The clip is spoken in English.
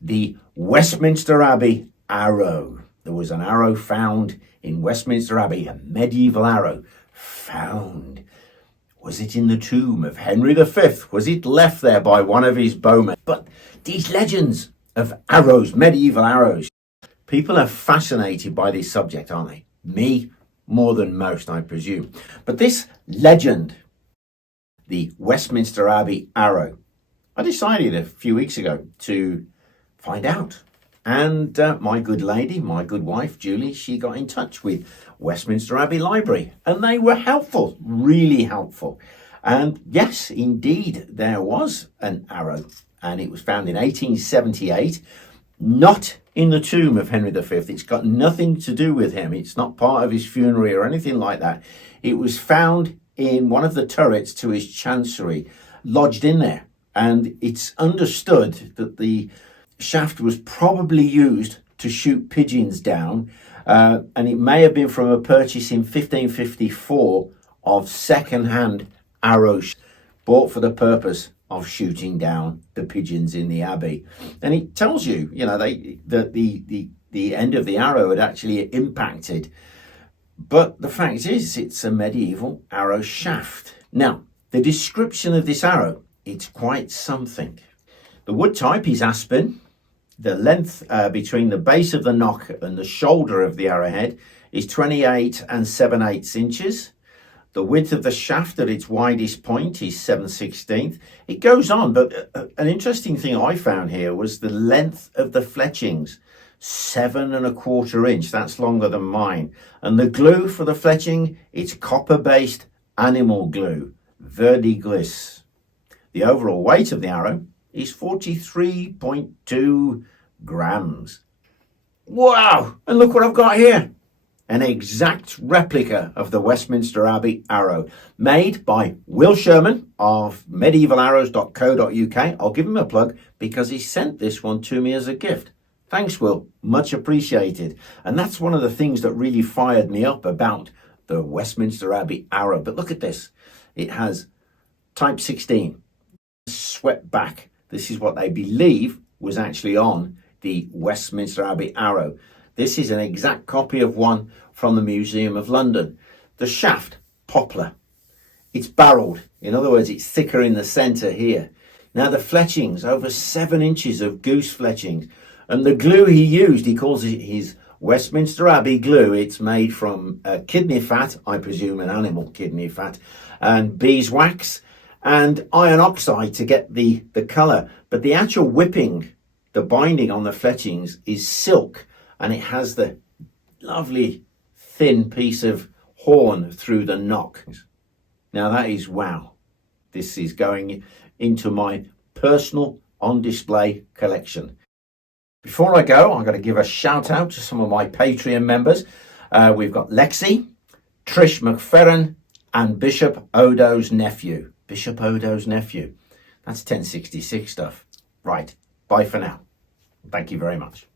the Westminster Abbey arrow. There was an arrow found in Westminster Abbey, a medieval arrow found. Was it in the tomb of Henry V? Was it left there by one of his bowmen? But these legends of arrows, medieval arrows, people are fascinated by this subject, aren't they? Me, more than most, I presume. But this legend, the Westminster Abbey arrow, I decided a few weeks ago to find out. And my good lady, my good wife, Julie, she got in touch with Westminster Abbey Library. And they were helpful, really helpful. And yes, indeed, there was an arrow. And it was found in 1878, not in the tomb of Henry V. It's got nothing to do with him. It's not part of his funerary or anything like that. It was found in one of the turrets to his Chantry, lodged in there. And it's understood that the shaft was probably used to shoot pigeons down, and it may have been from a purchase in 1554 of second-hand arrows bought for the purpose of shooting down the pigeons in the abbey. And it tells you, that the end of the arrow had actually impacted. But the fact is, it's a medieval arrow shaft. Now, the description of this arrow, it's quite something. The wood type is aspen. The length between the base of the nock and the shoulder of the arrowhead is 28 7/8 inches. The width of the shaft at its widest point is 7/16. It goes on, but an interesting thing I found here was the length of the fletchings, 7 1/4 inch. That's longer than mine. And the glue for the fletching, it's copper-based animal glue, verdigris. The overall weight of the arrow is 43.2 grams. Wow! And look what I've got here. An exact replica of the Westminster Abbey arrow, made by Will Sherman of medievalarrows.co.uk. I'll give him a plug because he sent this one to me as a gift. Thanks, Will. Much appreciated. And that's one of the things that really fired me up about the Westminster Abbey arrow. But look at this. It has type 16. Swept back. This is what they believe was actually on the Westminster Abbey arrow. This is an exact copy of one from the Museum of London. The shaft, poplar. It's barreled. In other words, it's thicker in the centre here. Now the fletchings, over 7 inches of goose fletchings. And the glue he used, he calls it his Westminster Abbey glue. It's made from kidney fat, I presume an animal kidney fat, and beeswax and iron oxide to get the colour. But the actual whipping, the binding on the fletchings is silk, and it has the lovely thin piece of horn through the nock. Now that is wow. This is going into my personal on display collection. Before I go, I'm going to give a shout out to some of my Patreon members. We've got Lexi, Trish McFerrin, and Bishop Odo's nephew. Bishop Odo's nephew. That's 1066 stuff. Right. Bye for now. Thank you very much.